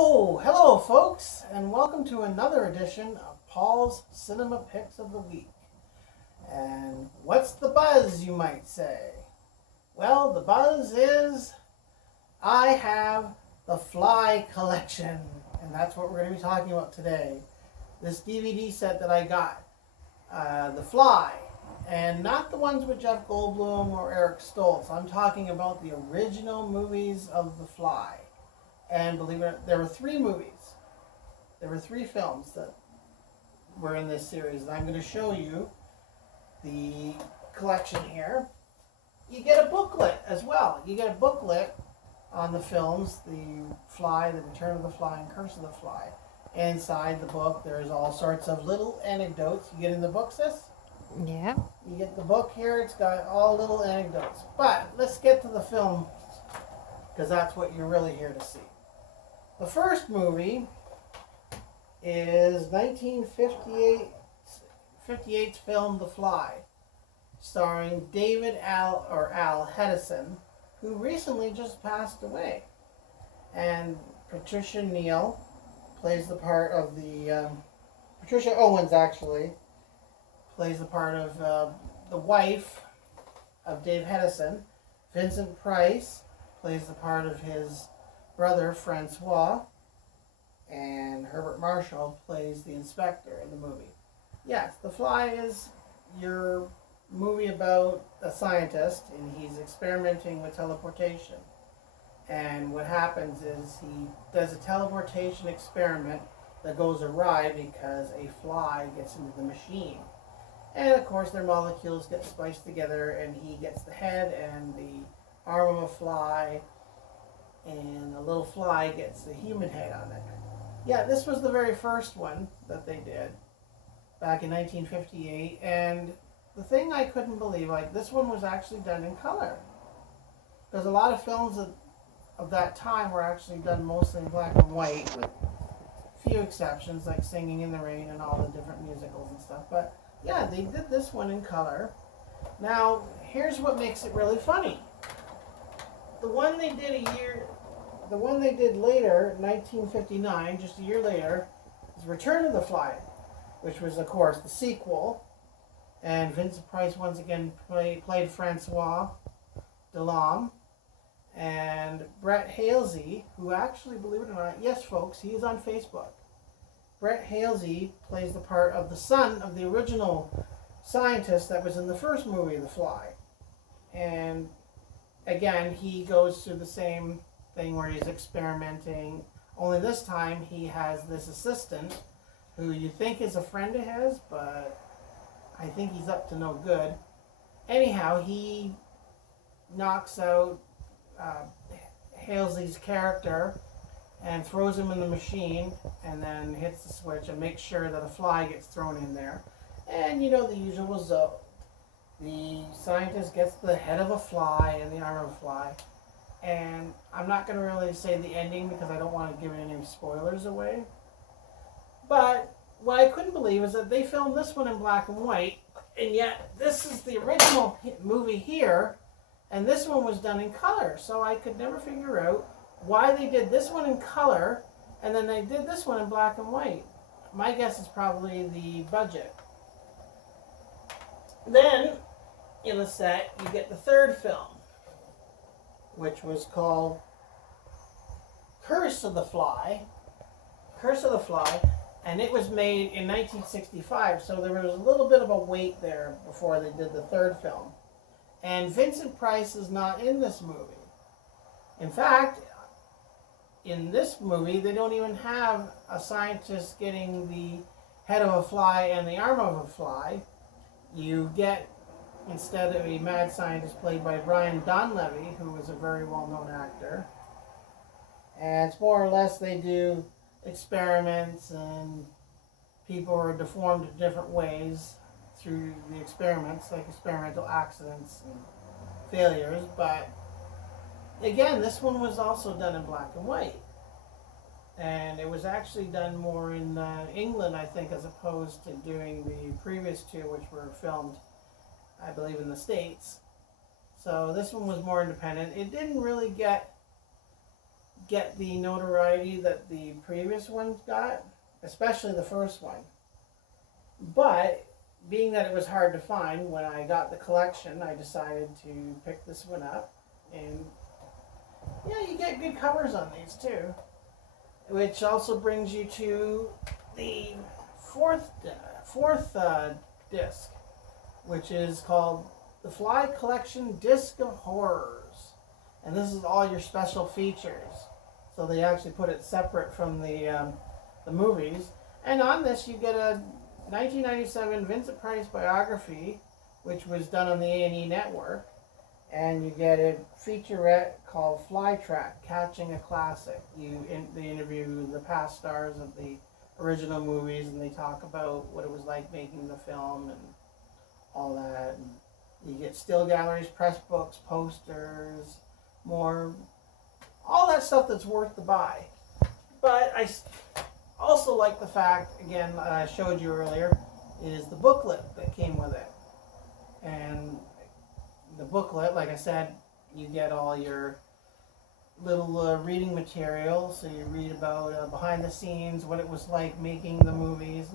Oh, hello, folks, and welcome to another edition of Paul's Cinema Picks of the Week. And what's the buzz, you might say? Well, the buzz is I have the Fly collection, and that's what we're going to be talking about today. This DVD set that I got, The Fly, and not the ones with Jeff Goldblum or Eric Stoltz. I'm talking about the original movies of The Fly. And believe it or not, there were three movies. There were three films that were in this series. And I'm going to show you the collection here. You get a booklet as well. You get a booklet on the films, The Fly, The Return of the Fly, and Curse of the Fly. Inside the book, there's all sorts of little anecdotes. You get in the book, sis? Yeah. You get the book here. It's got all little anecdotes. But let's get to the film, because that's what you're really here to see. The first movie is 1958's film The Fly, starring Al Hedison, who recently just passed away. And Patricia Neal plays the part of Patricia Owens actually plays the part of the wife of Dave Hedison. Vincent Price plays the part of his brother Francois, and Herbert Marshall plays the inspector in the movie. Yes, The Fly is your movie about a scientist, and he's experimenting with teleportation. And what happens is he does a teleportation experiment that goes awry because a fly gets into the machine. And of course their molecules get spliced together, and he gets the head and the arm of a fly, and a little fly gets the human head on it. Yeah, this was the very first one that they did back in 1958, and the thing I couldn't believe, this one was actually done in color. Because a lot of films of that time were actually done mostly in black and white, with few exceptions like Singing in the Rain and all the different musicals and stuff. But yeah, they did this one in color. Now, here's what makes it really funny. The one they did later, 1959, just a year later, is Return of the Fly, which was, of course, the sequel. And Vincent Price once again played Francois Delhomme. And Brett Halsey, who actually, believe it or not, yes, folks, he is on Facebook. Brett Halsey plays the part of the son of the original scientist that was in the first movie, The Fly. And again, he goes through the same thing where he's experimenting, only this time he has this assistant who you think is a friend of his, but I think he's up to no good. Anyhow, he knocks out Halsey's character and throws him in the machine, and then hits the switch and makes sure that a fly gets thrown in there. And you know the usual result. The scientist gets the head of a fly and the arm of a fly. And I'm not going to really say the ending because I don't want to give any spoilers away. But what I couldn't believe is that they filmed this one in black and white, and yet this is the original movie here, and this one was done in color. So I could never figure out why they did this one in color and then they did this one in black and white. My guess is probably the budget. Then, in the set, you get the third film, which was called Curse of the Fly. Curse of the Fly, and it was made in 1965, so there was a little bit of a wait there before they did the third film. And Vincent Price is not in this movie. In fact, in this movie, they don't even have a scientist getting the head of a fly and the arm of a fly. You get, instead of a mad scientist played by Brian Donlevy, who is a very well-known actor. And it's more or less they do experiments, and people are deformed in different ways through the experiments, like experimental accidents and failures. But again, this one was also done in black and white. And it was actually done more in England, I think, as opposed to doing the previous two, which were filmed, I believe, in the States. So this one was more independent. It didn't really get get the notoriety that the previous ones got, especially the first one. But being that it was hard to find, when I got the collection, I decided to pick this one up. And yeah, you get good covers on these too, which also brings you to the fourth disc, which is called the Fly Collection Disc of Horrors. And this is all your special features. So they actually put it separate from the movies. And on this you get a 1997 Vincent Price biography, which was done on the A&E network. And you get a featurette called Fly Track, Catching a Classic. They interview the past stars of the original movies, and they talk about what it was like making the film and all that. And you get still galleries, press books, posters, more, all that stuff that's worth the buy. But I also like the fact, again, that I showed you earlier, is the booklet that came with it. And the booklet, like I said, you get all your little reading material, so you read about behind the scenes, what it was like making the movies.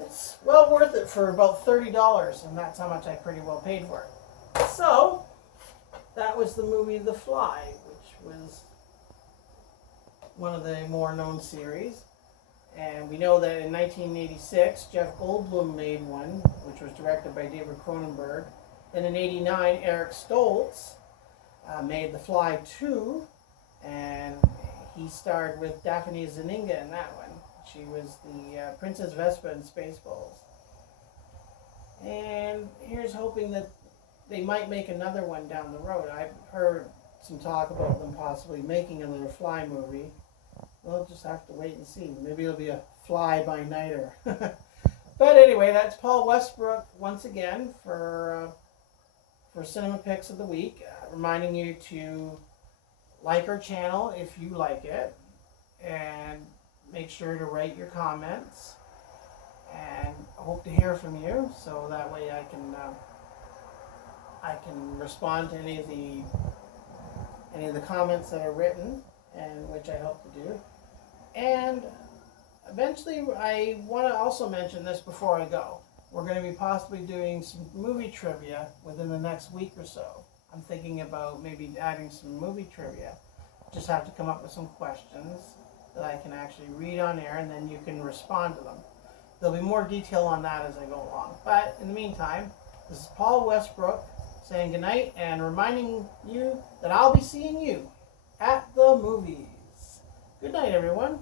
It's well worth it for about $30, and that's how much I pretty well paid for it. So, that was the movie The Fly, which was one of the more known series. And we know that in 1986, Jeff Goldblum made one, which was directed by David Cronenberg. Then in 89, Eric Stoltz made The Fly 2, and he starred with Daphne Zuniga in that one. She was the Princess Vespa in Spaceballs. And here's hoping that they might make another one down the road. I've heard some talk about them possibly making another Fly movie. We'll just have to wait and see. Maybe it'll be a fly-by-nighter. But anyway, that's Paul Westbrook once again for Cinema Picks of the Week. Reminding you to like our channel if you like it. And make sure to write your comments. And I hope to hear from you, so that way I can respond to any of the comments that are written, and which I hope to do. And eventually, I want to also mention this before I go. We're going to be possibly doing some movie trivia within the next week or so. I'm thinking about maybe adding some movie trivia. Just have to come up with some questions that I can actually read on air, and then you can respond to them. There'll be more detail on that as I go along. But in the meantime, this is Paul Westbrook saying goodnight and reminding you that I'll be seeing you at the movies. Good night, everyone.